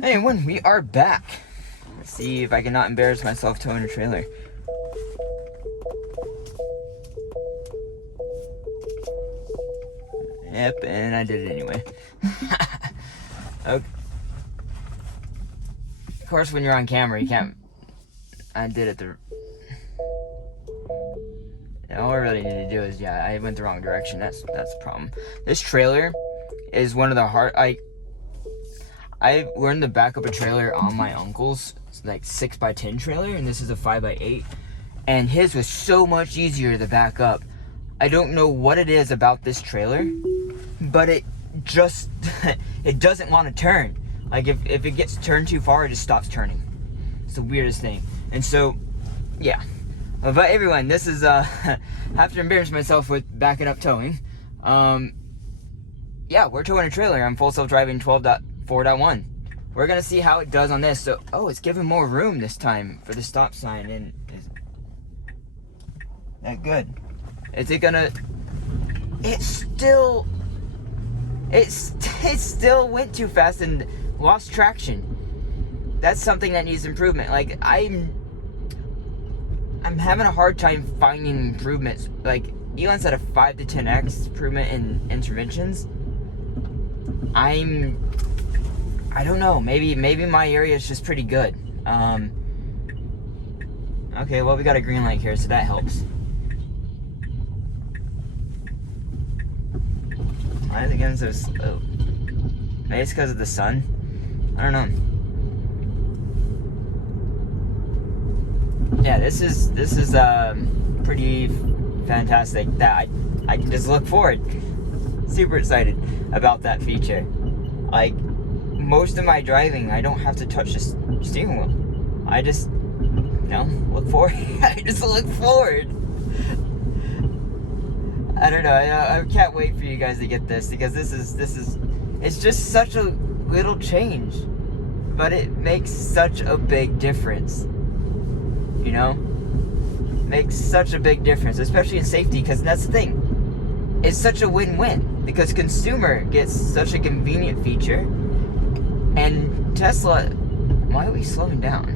Hey everyone, we are back. Let's see if I can not embarrass myself towing a trailer. Yep, and I did it anyway. Okay. Of course, when you're on camera, you can't. I did it all I really need to do is, I went the wrong direction. That's the problem. This trailer is one of the hard. I learned to back up a trailer on my uncle's like 6x10 trailer, and this is a 5x8, and his was so much easier to back up. I don't know what it is about this trailer, but it just it doesn't want to turn. Like if it gets turned too far, it just stops turning. It's the weirdest thing. And so, yeah. But everyone, this is I have to embarrass myself with backing up towing. Yeah, we're towing a trailer on full self-driving 12.4.1. We're gonna see how it does on this. So, it's given more room this time for the stop sign, and is that good? Is it gonna? It still went too fast and lost traction. That's something that needs improvement. Like I'm having a hard time finding improvements. Like Elon said, a 5 to 10x improvement in interventions. I don't know. Maybe my area is just pretty good. Okay, well, we got a green light here, so that helps. Why is it getting so slow? Maybe it's because of the sun. I don't know. Yeah, this is pretty fantastic. That I can just look forward. Super excited about that feature. Like most of my driving, I don't have to touch the steering wheel. I just, look forward. I just look forward. I don't know. I can't wait for you guys to get this, because this is it's just such a little change, but it makes such a big difference. Makes such a big difference, especially in safety, because that's the thing. It's such a win-win, because consumer gets such a convenient feature, and Tesla, why are we slowing down?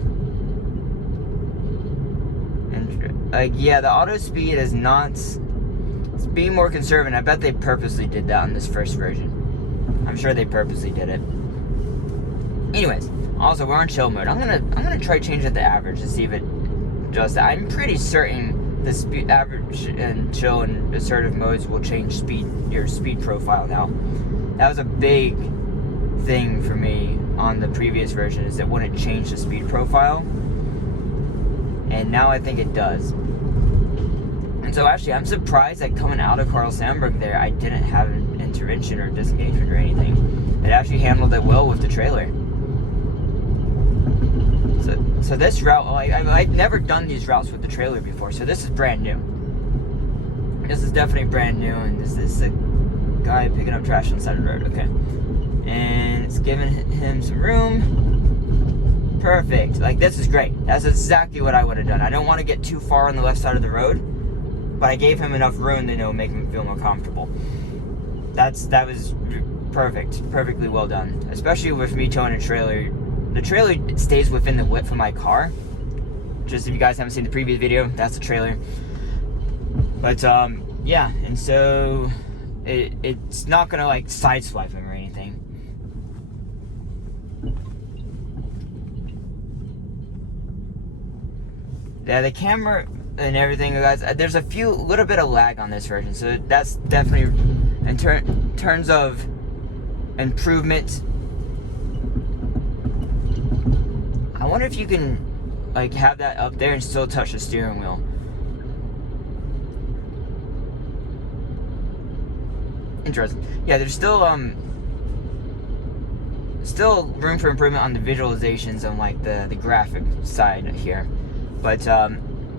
And the auto speed is not. It's being more conservative. I bet they purposely did that on this first version. I'm sure they purposely did it. Anyways, also we're on chill mode. I'm gonna try changing the average to see if it does that. I'm pretty certain the speed average and chill and assertive modes will change your speed profile now. That was a big thing for me on the previous version, is that wouldn't change the speed profile, and now I think it does. And so actually, I'm surprised that coming out of Carl Sandburg there, I didn't have an intervention or disengagement or anything. It actually handled it well with the trailer. So this route, I've never done these routes with the trailer before, so this is brand new. This is definitely brand new, and this is a guy picking up trash on the side of the road, okay. And it's giving him some room. Perfect. Like, this is great. That's exactly what I would have done. I don't want to get too far on the left side of the road, but I gave him enough room to make him feel more comfortable. That was perfect. Perfectly well done. Especially with me towing a trailer. The trailer stays within the width of my car. Just if you guys haven't seen the previous video, that's the trailer. But yeah, and so it's not gonna like sideswipe him or anything. Yeah, the camera and everything, guys. There's a little bit of lag on this version, so that's definitely in terms of improvement. I wonder if you can like have that up there and still touch the steering wheel. Interesting. Yeah, there's still room for improvement on the visualizations on like the graphic side here, but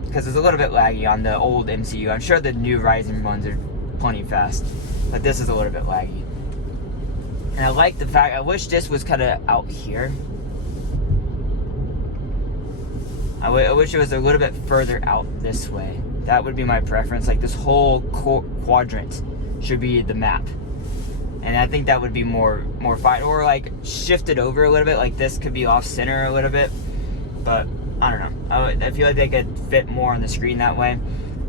because it's a little bit laggy on the old MCU. I'm sure the new Ryzen ones are plenty fast, but this is a little bit laggy. And I like the fact, I wish this was kind of out here. I wish it was a little bit further out this way. That would be my preference. Like this whole quadrant should be the map. And I think that would be more fine, or like shifted over a little bit, like this could be off center a little bit, but I don't know. I feel like they could fit more on the screen that way.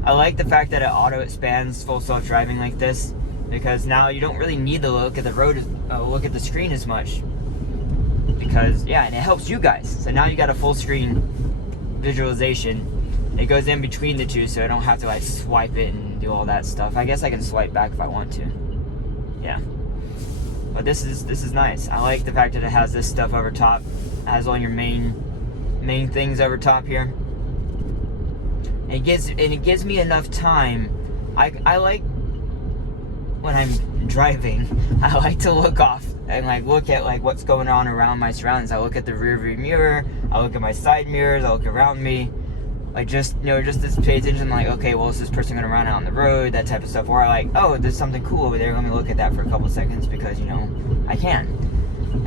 I like the fact that it auto expands full self-driving like this, because now you don't really need to look at the road, look at the screen as much, because yeah, and it helps you guys. So now you got a full screen visualization. It goes in between the two, so I don't have to like swipe it and do all that stuff. I guess I can swipe back if I want to. Yeah. But this is nice. I like the fact that it has this stuff over top. It has all your main things over top here. And it gives me enough time. I like when I'm driving, I like to look off and like look at like what's going on around my surroundings. I look at the rear view mirror, I look at my side mirrors, I look around me. Like just to pay attention, like, okay, well, is this person gonna run out on the road, that type of stuff. Or like, oh, there's something cool over there, let me look at that for a couple seconds because, you know, I can.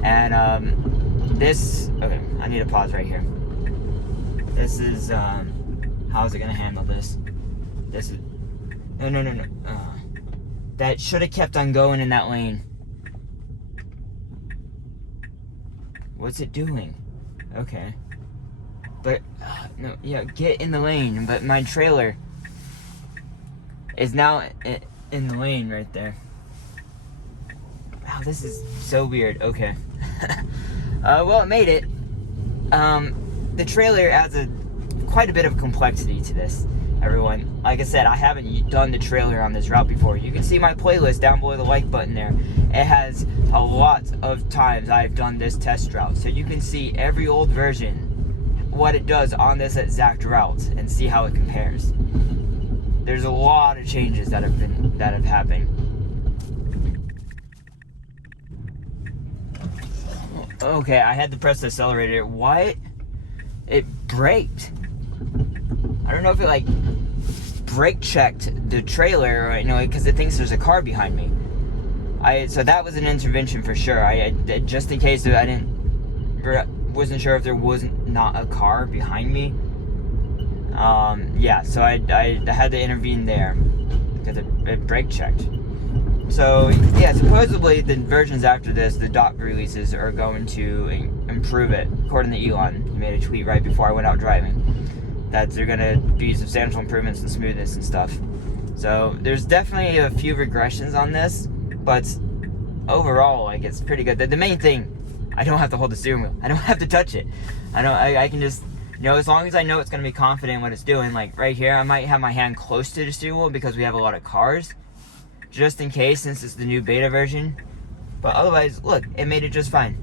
And okay, I need to pause right here. This is, how is it gonna handle this? This is, no. That should have kept on going in that lane. What's it doing? Okay. But, no, yeah, get in the lane. But my trailer is now in the lane right there. Wow, this is so weird. Okay. Well, it made it. The trailer adds quite a bit of complexity to this, everyone. Like I said, I haven't done the trailer on this route before. You can see my playlist down below the like button there. It has a lot of times I've done this test route. So you can see every old version, what it does on this exact route, and see how it compares. There's a lot of changes that have happened. Okay, I had to press the accelerator. What? It braked. I don't know if it like brake checked the trailer, or, you know, because it thinks there's a car behind me. So that was an intervention for sure. I just in case I wasn't sure if there wasn't not a car behind me. Yeah, so I had to intervene there because it brake checked. So yeah, supposedly the versions after this, the dock releases, are going to improve it. According to Elon, he made a tweet right before I went out driving that they're gonna be substantial improvements in smoothness and stuff. So there's definitely a few regressions on this, but overall, like, it's pretty good. The main thing, I don't have to hold the steering wheel. I don't have to touch it. I can just, you know, as long as I know it's going to be confident in what it's doing. Like right here, I might have my hand close to the steering wheel because we have a lot of cars, just in case, since it's the new beta version. But otherwise, look, it made it just fine.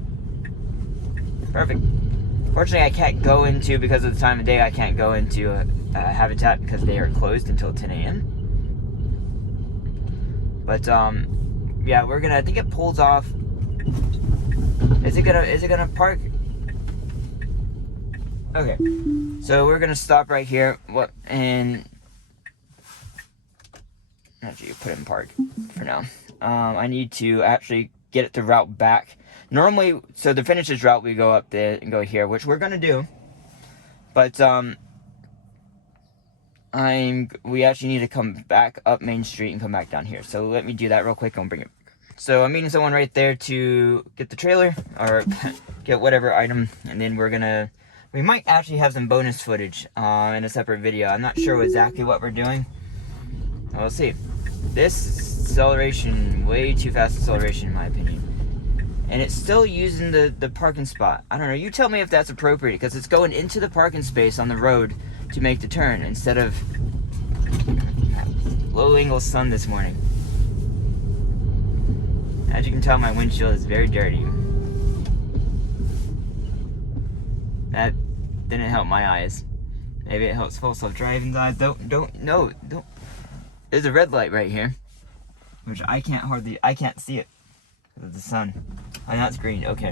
Perfect. Fortunately, I can't go into, because of the time of day, I can't go into Habitat because they are closed until 10 a.m. But yeah, we're gonna, I think it pulls off. Is it gonna park? Okay, so we're gonna stop right here. And actually put it in park for now. I need to actually get it to route back. Normally, so to finish this route, we go up there and go here, which we're gonna do. But we actually need to come back up Main Street and come back down here. So let me do that real quick and bring it. So I'm meeting someone right there to get the trailer, or get whatever item, and then we might actually have some bonus footage in a separate video. I'm not sure exactly what we're doing. We'll see. This acceleration, way too fast acceleration in my opinion. And it's still using the parking spot. I don't know, you tell me if that's appropriate, because it's going into the parking space on the road to make the turn, instead of low angle sun this morning. As you can tell, my windshield is very dirty. That didn't help my eyes. Maybe it helps full self-driving's eyes. Don't. There's a red light right here, which I can't see it because of the sun. Oh, that's green. Okay.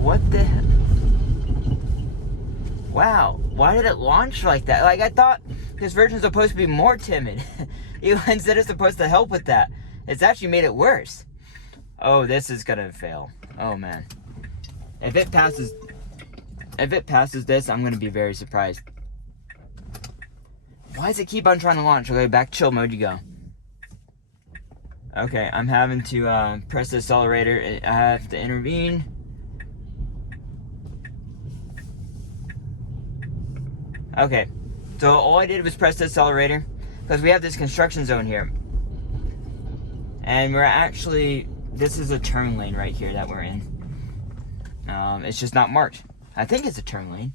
What the hell? Wow. Why did it launch like that? Like, I thought this version's supposed to be more timid. Elon said it's supposed to help with that. It's actually made it worse. Oh, this is gonna fail. Oh man. If it passes this, I'm gonna be very surprised. Why does it keep on trying to launch? Okay, back chill mode you go. Okay, I'm having to press the accelerator. I have to intervene. Okay, so all I did was press the accelerator because we have this construction zone here. And we're actually, this is a turn lane right here that we're in. It's just not marked. I think it's a turn lane.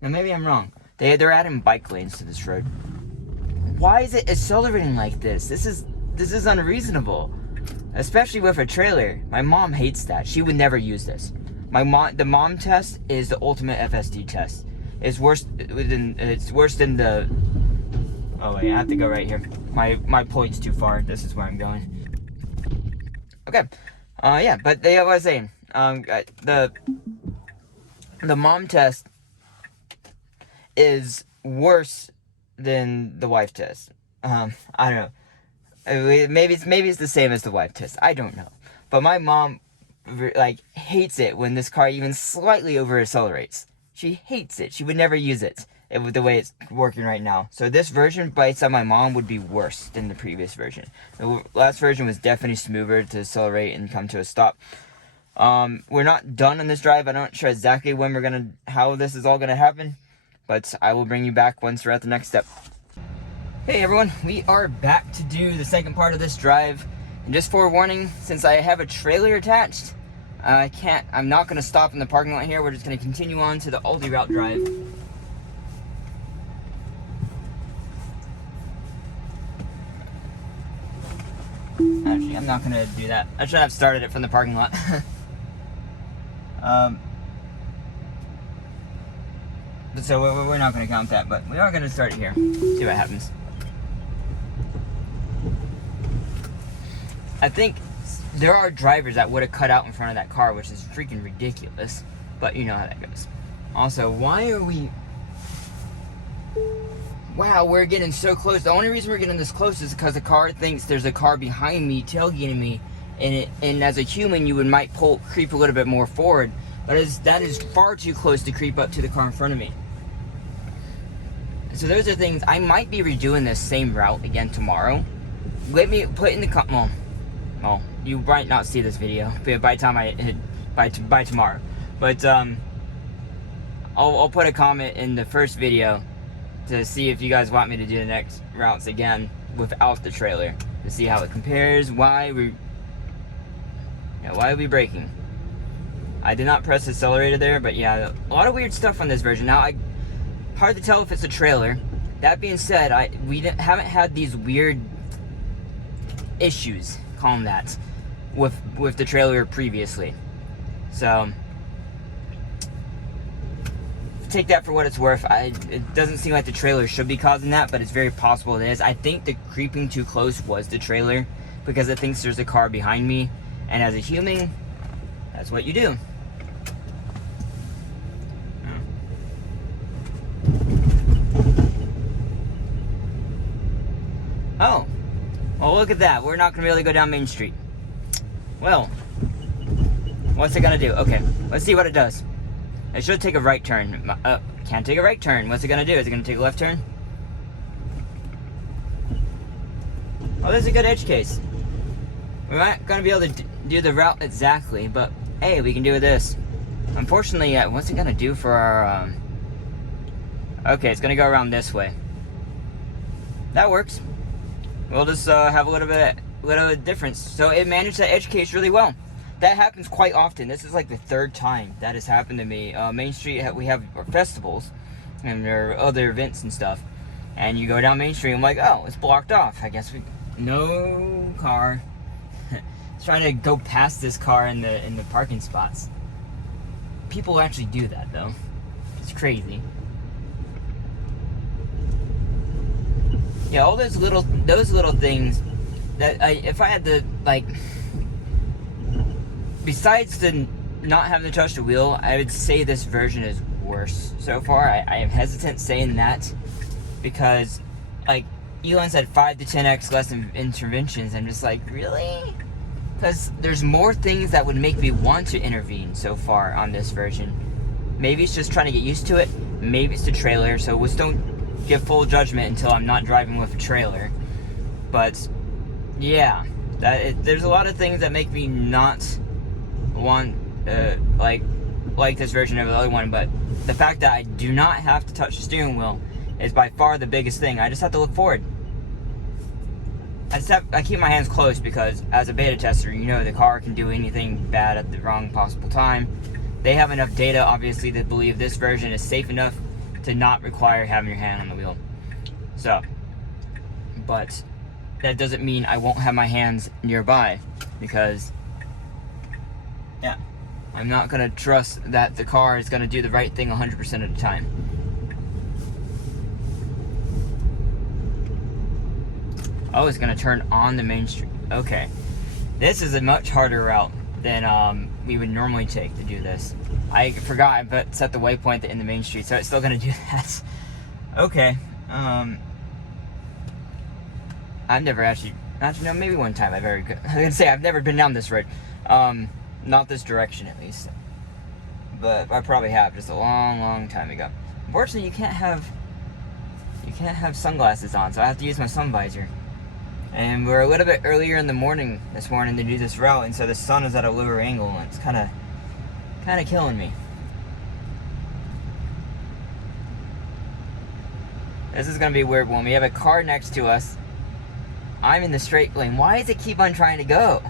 Now maybe I'm wrong. They're adding bike lanes to this road. Why is it accelerating like this? This is unreasonable. Especially with a trailer. My mom hates that. She would never use this. The mom test is the ultimate FSD test. It's worse than the. Oh wait, I have to go right here. My point's too far. This is where I'm going. Okay. Yeah, but I was saying, the mom test is worse than the wife test. I don't know. Maybe it's the same as the wife test. I don't know. But my mom like hates it when this car even slightly over accelerates. She hates it. She would never use it with the way it's working right now. So this version, by the time my mom, would be worse than the previous version. The last version was definitely smoother to accelerate and come to a stop. We're not done on this drive. I'm not sure exactly how this is all gonna happen, but I will bring you back once we're at the next step. Hey everyone, we are back to do the second part of this drive. And just forewarning, since I have a trailer attached, I'm not gonna stop in the parking lot here. We're just gonna continue on to the Aldi Route drive. Actually, I'm not gonna do that. I should have started it from the parking lot. So we're not gonna count that, but we are gonna start it here. See what happens. I think there are drivers that would have cut out in front of that car, which is freaking ridiculous. But you know how that goes. Also, why are we... Wow, we're getting so close. The only reason we're getting this close is because the car thinks there's a car behind me, tailgating me. And as a human, you might creep a little bit more forward. But that is far too close to creep up to the car in front of me. So those are things. I might be redoing this same route again tomorrow. Let me put in the well, you might not see this video by the time by tomorrow. But I'll put a comment in the first video to see if you guys want me to do the next routes again without the trailer, to see how it compares. Why are we braking? I did not press the accelerator there, but yeah, a lot of weird stuff on this version. Now, hard to tell if it's a trailer. That being said, haven't had these weird issues, call them that, with the trailer previously. So take that for what it's worth. It doesn't seem like the trailer should be causing that, but it's very possible it is. I think the creeping too close was the trailer, because it thinks there's a car behind me, and as a human, that's what you do. Oh, well, look at that. We're not going to be able to go down Main Street. Well, what's it going to do? Okay, let's see what it does. It should take a right turn. Can't take a right turn. What's it going to do? Is it going to take a left turn? Oh, there's a good edge case. We're not going to be able to do the route exactly, but hey, we can do this. Unfortunately, what's it going to do for our... Okay, it's going to go around this way. That works. We'll just have a little difference. So it managed that edge case really well. That happens quite often. This is like the third time that has happened to me. Main Street, we have our festivals, and there are other events and stuff. And you go down Main Street, I'm like, oh, it's blocked off. I guess no car. Trying to go past this car in the parking spots. People actually do that though. It's crazy. Yeah, all those little things that if I had to, like, besides the not having to touch the wheel, I would say this version is worse so far. I am hesitant saying that because, like, Elon said 5 to 10x less interventions. I'm just like, really? Because there's more things that would make me want to intervene so far on this version. Maybe it's just trying to get used to it. Maybe it's the trailer, so we don't give full judgment until I'm not driving with a trailer. But yeah, There's a lot of things that make me not want like this version of the other one, but the fact that I do not have to touch the steering wheel is by far the biggest thing. I just have to look forward. I keep my hands closed because as a beta tester, you know the car can do anything bad at the wrong possible time. They have enough data, obviously, to believe this version is safe enough to not require having your hand on the wheel. So, but that doesn't mean I won't have my hands nearby, because, yeah, I'm not going to trust that the car is going to do the right thing 100% of the time. Oh, it's going to turn on the main street. Okay. This is a much harder route than we would normally take to do this. I forgot I set the waypoint in the main street, so it's still going to do that. Okay. I've never actually no, maybe one time I was gonna say I've never been down this road. Not this direction at least. But I probably have, just a long time ago. Unfortunately, you can't have sunglasses on, so I have to use my sun visor. And we're a little bit earlier in the morning this morning to do this route, and so the sun is at a lower angle, and it's kind of killing me. This is gonna be a weird one. We have a car next to us. I'm in the straight lane. Why does it keep on trying to go?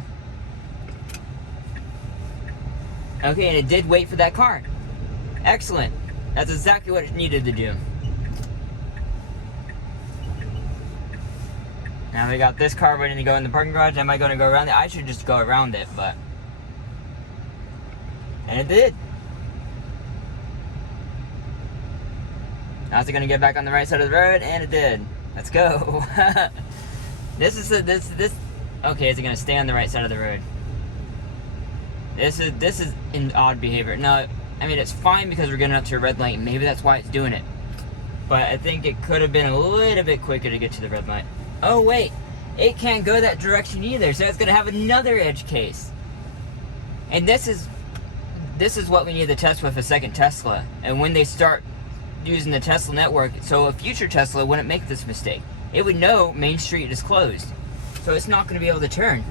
Okay, and it did wait for that car. Excellent. That's exactly what it needed to do. Now we got this car ready to go in the parking garage. Am I going to go around it? I should just go around it, but... And it did. Now is it going to get back on the right side of the road? And it did. Let's go. This. Okay, is it going to stay on the right side of the road? This is an odd behavior. No, I mean, it's fine because we're getting up to a red light. Maybe that's why it's doing it. But I think it could have been a little bit quicker to get to the red light. Oh, wait. It can't go that direction either, so it's going to have another edge case. And this is what we need to test with a second Tesla. And when they start using the Tesla network, so a future Tesla wouldn't make this mistake. It would know Main Street is closed. So it's not going to be able to turn.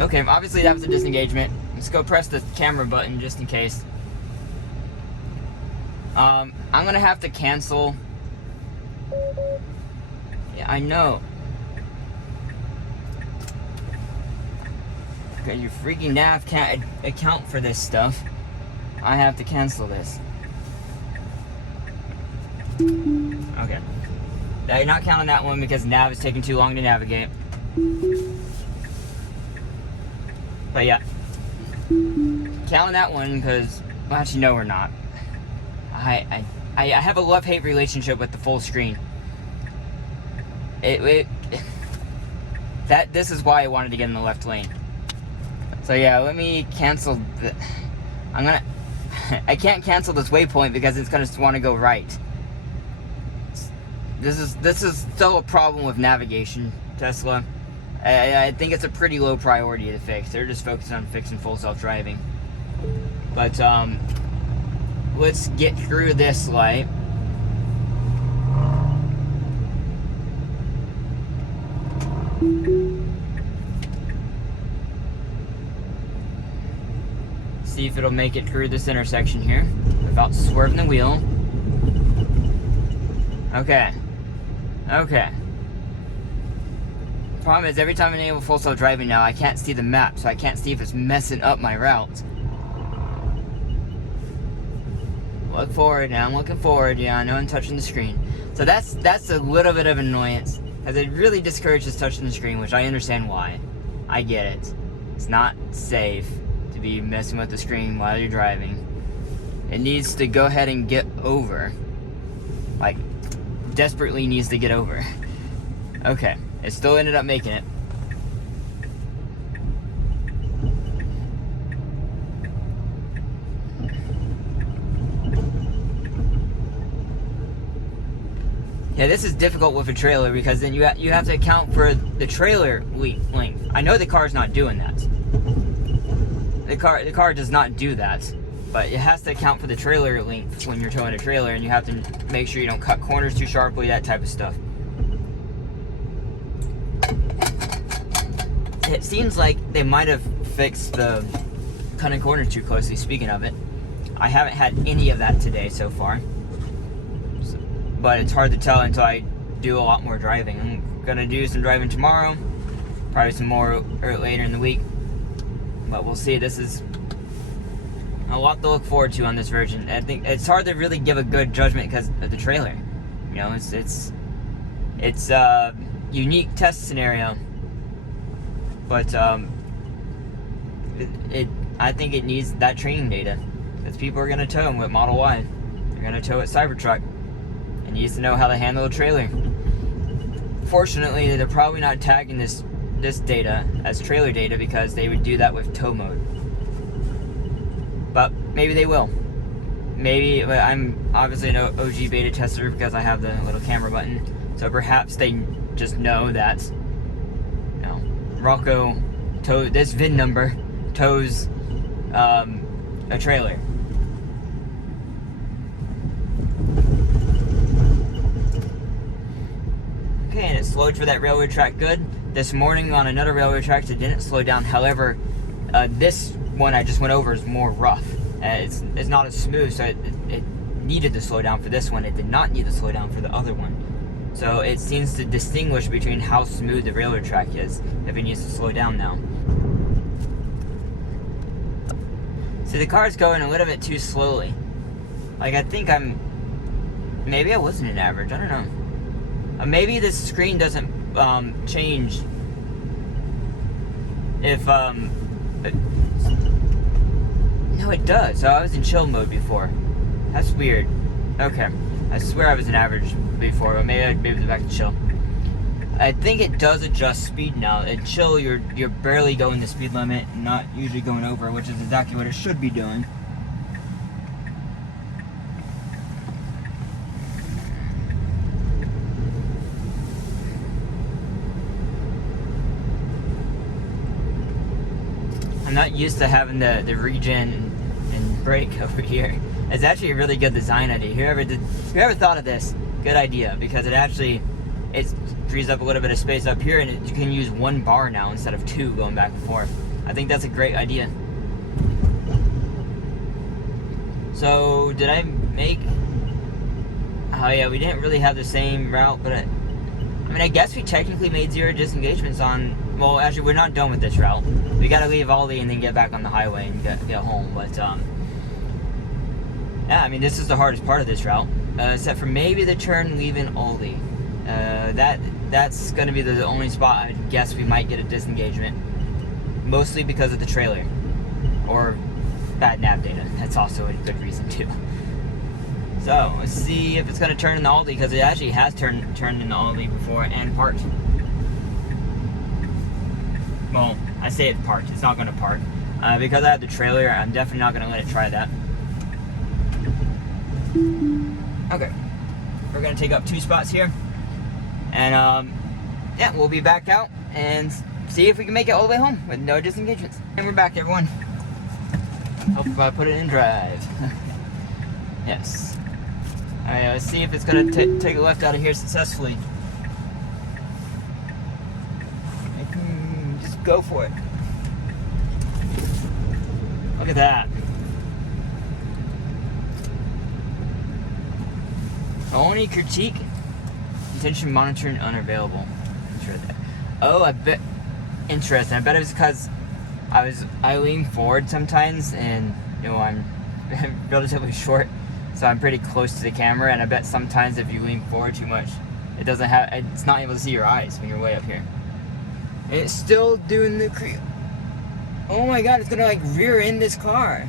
Okay, obviously that was a disengagement. Let's go press the camera button just in case. I'm gonna have to cancel. Yeah, I know. Okay, your freaking nav can't account for this stuff. I have to cancel this. Okay. Now you're not counting that one because nav is taking too long to navigate. But yeah. Counting that one because, well, actually no, we're not. I have a love-hate relationship with the full screen. This is why I wanted to get in the left lane. So yeah, let me cancel the... I can't cancel this waypoint because it's gonna want to go right. This is still a problem with navigation, Tesla. I think it's a pretty low priority to fix. They're just focusing on fixing full self-driving. But let's get through this light. See if it'll make it through this intersection here without swerving the wheel. Okay. Okay. Problem is, every time I enable full self-driving now, I can't see the map, so I can't see if it's messing up my route. Look forward now, I'm looking forward. Yeah, I know I'm touching the screen. So that's a little bit of an annoyance, as it really discourages touching the screen, which I understand why. I get it. It's not safe to be messing with the screen while you're driving. It needs to go ahead and get over. Like, desperately needs to get over. Okay, it still ended up making it. Yeah, this is difficult with a trailer because then you have to account for the trailer length. I know the car's not doing that. The car does not do that. but it has to account for the trailer length when you're towing a trailer, and you have to make sure you don't cut corners too sharply, that type of stuff. It seems like they might have fixed the cutting corners too closely, speaking of it. I haven't had any of that today so far, but it's hard to tell until I do a lot more driving. I'm gonna do some driving tomorrow, probably some more later in the week, but we'll see. This is a lot to look forward to on this version. I think it's hard to really give a good judgment because of the trailer. You know, it's a unique test scenario, but I think it needs that training data, because people are gonna tow them with Model Y. They're gonna tow it Cybertruck. It needs to know how to handle a trailer. Fortunately, they're probably not tagging this data as trailer data, because they would do that with tow mode. But maybe they will. Maybe, but I'm obviously an OG beta tester because I have the little camera button. So perhaps they just know that, you know, Rocco this VIN number tows a trailer. Okay, and it slowed for that railroad track good. This morning on another railroad track, it didn't slow down. However, this one I just went over is more rough. It's not as smooth, so it needed to slow down for this one. It did not need to slow down for the other one. So it seems to distinguish between how smooth the railroad track is, if it needs to slow down now. See, the car's going a little bit too slowly. Like, I think maybe I wasn't an average, I don't know. Maybe this screen doesn't change if, no, it does. So I was in chill mode before. That's weird. Okay. I swear I was in average before, but maybe I moved it back to chill. I think it does adjust speed now. In chill, you're barely going the speed limit, not usually going over, which is exactly what it should be doing. I'm not used to having the regen and brake over here. It's actually a really good design idea. Whoever thought of this, good idea, because it frees up a little bit of space up here, and you can use one bar now instead of two going back and forth. I think that's a great idea. So did I make? Oh yeah, we didn't really have the same route, but I mean, I guess we technically made 0 disengagements on. Well, actually, we're not done with this route. We gotta leave Aldi and then get back on the highway and get home. But yeah, I mean, this is the hardest part of this route, except for maybe the turn leaving Aldi. That's gonna be the only spot I guess we might get a disengagement, mostly because of the trailer or bad nav data. That's also a good reason too. So let's see if it's gonna turn in the Aldi, because it actually has turned in the Aldi before and parked. Well, I say it parked. It's not gonna park because I have the trailer. I'm definitely not gonna let it try that. Okay, we're gonna take up 2 spots here, and yeah, we'll be back out and see if we can make it all the way home with no disengagements. And we're back, everyone. Hope I put it in drive. Yes. All right, let's see if it's gonna take a left out of here successfully. I can just go for it. Look at that. Only critique, intention monitoring unavailable. Oh, I bet. Interesting. I bet it was because I lean forward sometimes, and you know I'm relatively short, so I'm pretty close to the camera. And I bet sometimes if you lean forward too much, it's not able to see your eyes when you're way up here. And it's still doing the creep. Oh my god! It's gonna like rear end this car.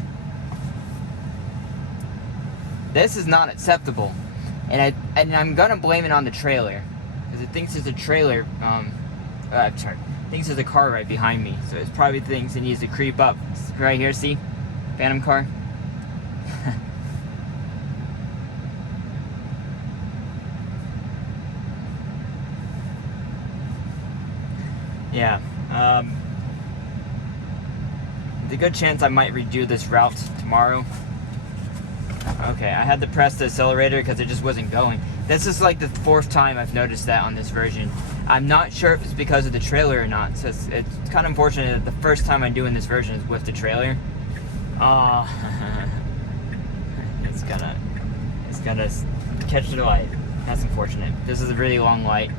This is not acceptable. And I'm gonna blame it on the trailer, because it thinks there's a trailer. Thinks there's a car right behind me, so it probably thinks it needs to creep up. Right here, see, phantom car. Yeah. There's a good chance I might redo this route tomorrow, Okay, I had to press the accelerator because it just wasn't going. This is like the 4th time I've noticed that on this version. I'm not sure if it's because of the trailer or not, so it's kind of unfortunate that the first time I'm doing this version is with the trailer. It's gonna catch the light. That's unfortunate. This is a really long light.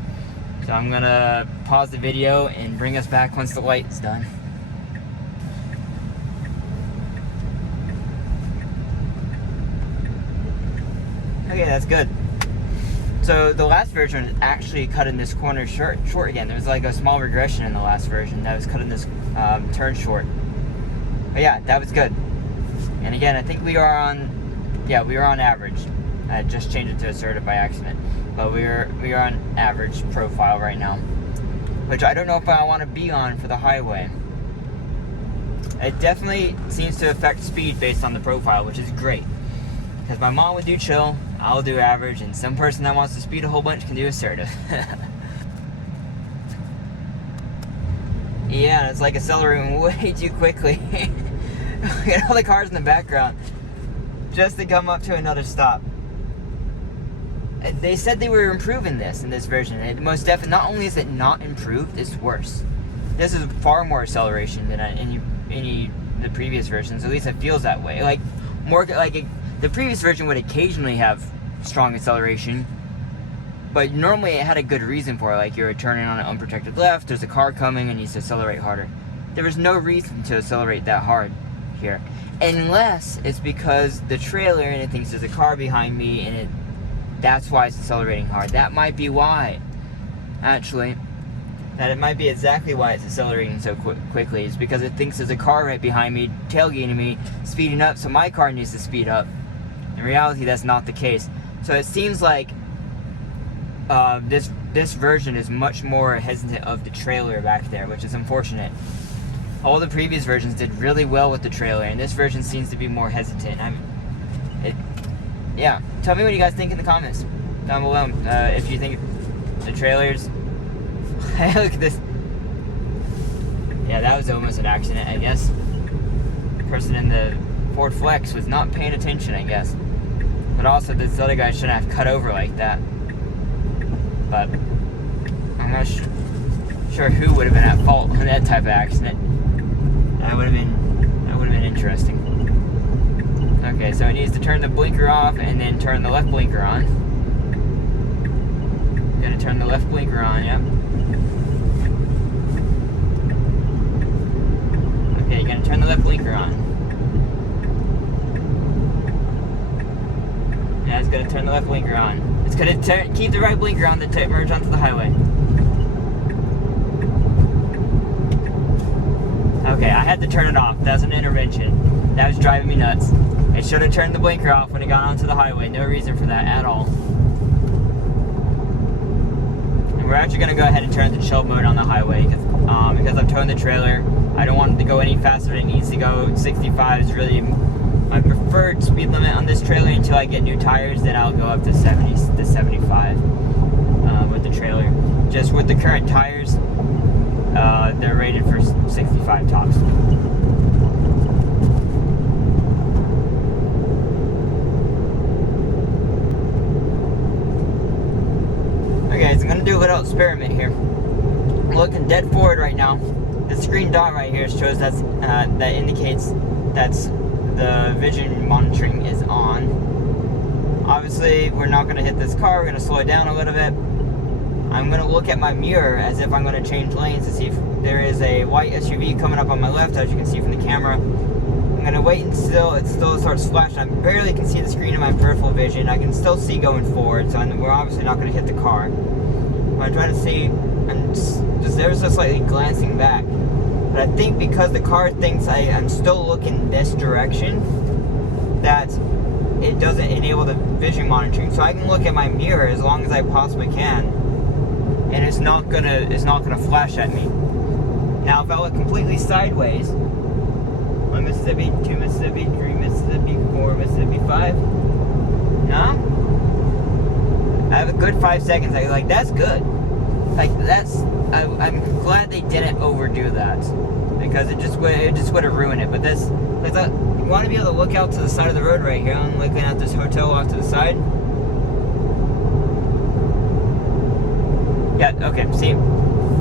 So I'm gonna pause the video and bring us back once the light's done. Okay, that's good. So the last version was actually cutting this corner short again. There was like a small regression in the last version that was cutting this turn short. But yeah, that was good. And again, I think we are on average. I just changed it to assertive by accident. But we are on average profile right now, which I don't know if I want to be on for the highway. It definitely seems to affect speed based on the profile, which is great. Because my mom would do chill, I'll do average, and some person that wants to speed a whole bunch can do assertive. Yeah, it's like accelerating way too quickly. Look at all the cars in the background just to come up to another stop. They said they were improving this in this version. It most definitely, not only is it not improved, it's worse. This is far more acceleration than any of the previous versions. At least it feels that way. Like more like the previous version would occasionally have strong acceleration, but normally it had a good reason for it. Like you're turning on an unprotected left, there's a car coming and needs to accelerate harder. There was no reason to accelerate that hard here, unless it's because the trailer and it thinks there's a car behind me and that's why it's accelerating hard. That might be why, actually. That it might be exactly why it's accelerating so quickly. It's because it thinks there's a car right behind me, tailgating me, speeding up, so my car needs to speed up. In reality, that's not the case. So it seems like this version is much more hesitant of the trailer back there, which is unfortunate. All the previous versions did really well with the trailer, and this version seems to be more hesitant. Yeah, tell me what you guys think in the comments down below. If you think the trailers... Look at this. Yeah, that was almost an accident, I guess. The person in the Ford Flex was not paying attention, I guess. But also, this other guy shouldn't have cut over like that. But I'm not sure who would have been at fault in that type of accident. That would have been interesting. Okay, so it needs to turn the blinker off and then turn the left blinker on. Gonna turn the left blinker on, yep. Okay, you're gonna turn the left blinker on. Yeah, it's gonna turn the left blinker on. It's gonna keep the right blinker on to merge onto the highway. Okay, I had to turn it off. That was an intervention. That was driving me nuts. It should have turned the blinker off when it got onto the highway. No reason for that at all. And we're actually going to go ahead and turn it to chill mode on the highway because I'm towing the trailer. I don't want it to go any faster than it needs to go. 65 is really my preferred speed limit on this trailer until I get new tires. Then I'll go up to 70 to 75 with the trailer. Just with the current tires, they're rated for 65 tops. Okay, so I'm going to do a little experiment here. I'm looking dead forward right now. This green dot right here shows that indicates that's the vision monitoring is on. Obviously, we're not going to hit this car. We're going to slow it down a little bit. I'm going to look at my mirror as if I'm going to change lanes to see if there is a white SUV coming up on my left, as you can see from the camera. I'm going to wait until it still starts flashing. I barely can see the screen in my peripheral vision. I can still see going forward, so we're obviously not going to hit the car. But I'm trying to see, I'm just ever so slightly glancing back. But I think because the car thinks I'm still looking this direction, that it doesn't enable the vision monitoring. So I can look at my mirror as long as I possibly can, and it's not gonna flash at me. Now, if I look completely sideways, 1 Mississippi, 2 Mississippi, 3 Mississippi, 4 Mississippi, 5. No? I have a good 5 seconds. That's good. I'm glad they didn't overdo that. because it just would have ruined it. But this, you want to be able to look out to the side of the road right here. I'm looking at this hotel off to the side. Yeah, okay, see,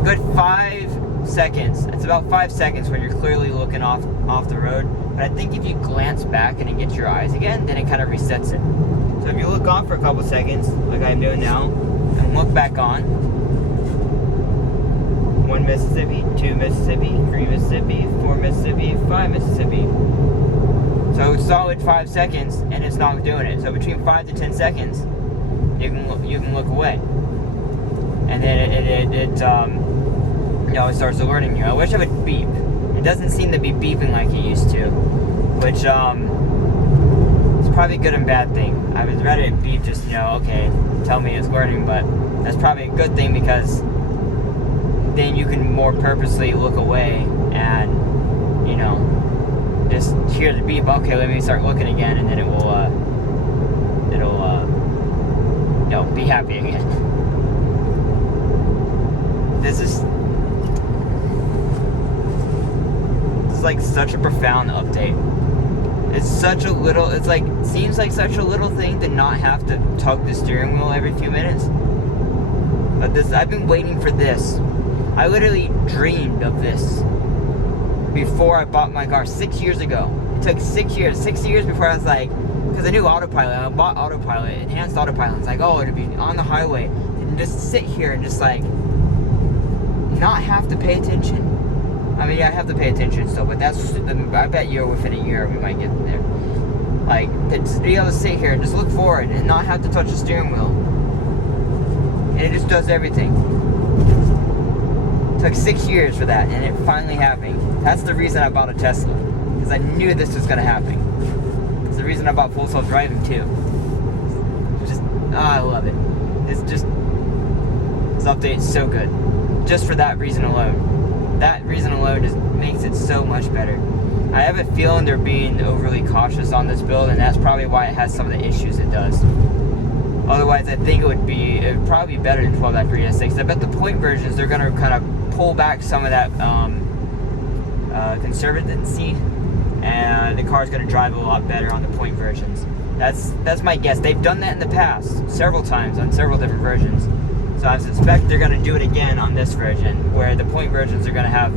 good 5 seconds. It's about 5 seconds when you're clearly looking off the road. But I think if you glance back and it gets your eyes again, then it kind of resets it. So if you look off for a couple seconds, like I'm doing now, and look back on, 1 Mississippi, 2 Mississippi, 3 Mississippi, 4 Mississippi, 5 Mississippi. So solid 5 seconds, and it's not doing it. So between 5 to 10 seconds, you can look away, and then it starts alerting you. I wish I would beep. It doesn't seem to be beeping like it used to, which it's probably a good and bad thing. I would rather it beep, just okay, tell me it's learning, but that's probably a good thing because then you can more purposely look away and just hear the beep. Okay, let me start looking again, and then it will be happy again. This is like such a profound update. It's such a little, seems like such a little thing to not have to tug the steering wheel every few minutes. But I've been waiting for this. I literally dreamed of this before I bought my car 6 years ago. It took 6 years. 6 years before I was like, because I knew autopilot. I bought autopilot, enhanced autopilot. It's like, oh, it'd be on the highway and just sit here and just like not have to pay attention. I mean, I have to pay attention still, but I bet you within a year we might get there. Like, to just be able to sit here and just look forward and not have to touch the steering wheel. And it just does everything. It took 6 years for that, and it finally happened. That's the reason I bought a Tesla, because I knew this was going to happen. It's the reason I bought Full Self Driving, too. I love it. This update is so good. Just for that reason alone. That reason alone just makes it so much better. I have a feeling they're being overly cautious on this build, and that's probably why it has some of the issues it does. Otherwise, I think it would probably be better than 12.3S6. I bet the point versions, they're going to kind of pull back some of that conservatism, and the car is going to drive a lot better on the point versions. That's my guess. They've done that in the past, several times, on several different versions. So I suspect they're going to do it again on this version, where the point versions are going to have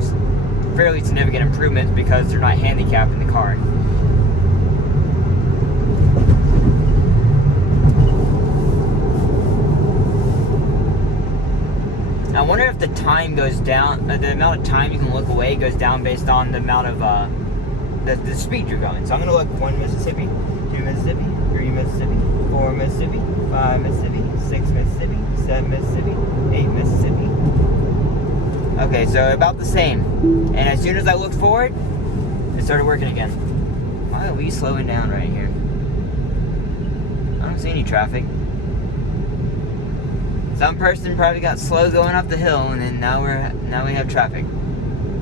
fairly significant improvements because they're not handicapping the car. I wonder if the time goes down, the amount of time you can look away goes down based on the amount of, the speed you're going. So I'm going to look 1 Mississippi, 2 Mississippi, 3 Mississippi, 4 Mississippi, 5 Mississippi, 6 Mississippi, 7 Mississippi, 8 Mississippi. Okay, so about the same. And as soon as I looked forward, it started working again. Why are we slowing down right here? I don't see any traffic. Some person probably got slow going up the hill, and then now we have traffic.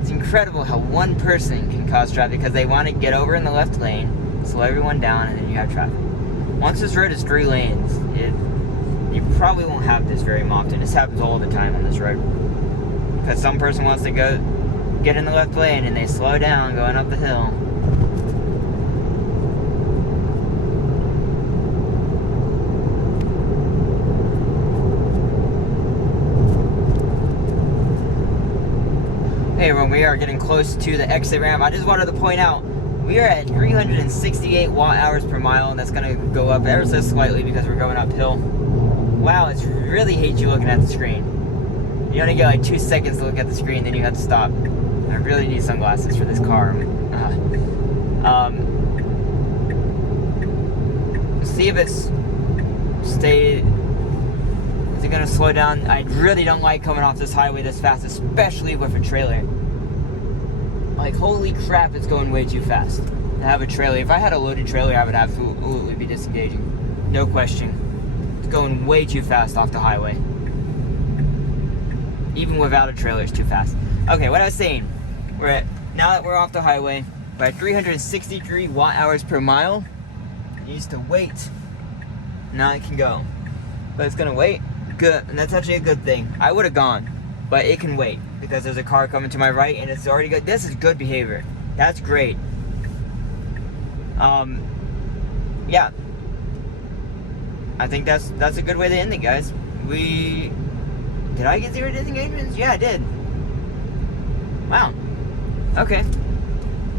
It's incredible how one person can cause traffic because they want to get over in the left lane, slow everyone down, and then you have traffic. Once this road is 3 lanes, you probably won't have this very often. This happens all the time on this road. Because some person wants to get in the left lane and they slow down going up the hill. Hey everyone, we are getting close to the exit ramp. I just wanted to point out, we are at 368 watt-hours per mile, and that's going to go up ever so slightly because we're going uphill. Wow, it's really hate you looking at the screen. You only get like 2 seconds to look at the screen, then you have to stop. I really need sunglasses for this car. See if it's stayed. Is it going to slow down? I really don't like coming off this highway this fast, especially with a trailer. Like, holy crap, it's going way too fast to have a trailer. If I had a loaded trailer, I would absolutely be disengaging. No question. It's going way too fast off the highway. Even without a trailer, it's too fast. Okay, what I was saying, now that we're off the highway, we're at 363 watt-hours per mile. It needs to wait. Now it can go. But it's gonna wait. Good, and that's actually a good thing. I would have gone. but it can wait because there's a car coming to my right and it's already good. This is good behavior. That's great. Yeah. I think that's a good way to end it, guys. Did I get 0 disengagements? Yeah, I did. Wow. Okay.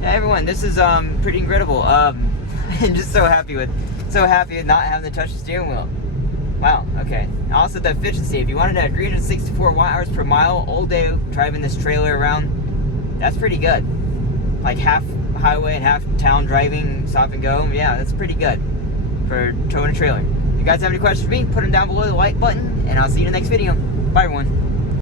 Yeah, everyone, this is pretty incredible. I'm just so happy with not having to touch the steering wheel. Wow. Okay. Also, the efficiency. If you wanted to 364 watt-hours per mile all day driving this trailer around, that's pretty good. Like half highway and half town driving, stop and go. Yeah, that's pretty good for towing a trailer. If you guys have any questions for me, put them down below the like button, and I'll see you in the next video. Bye, everyone.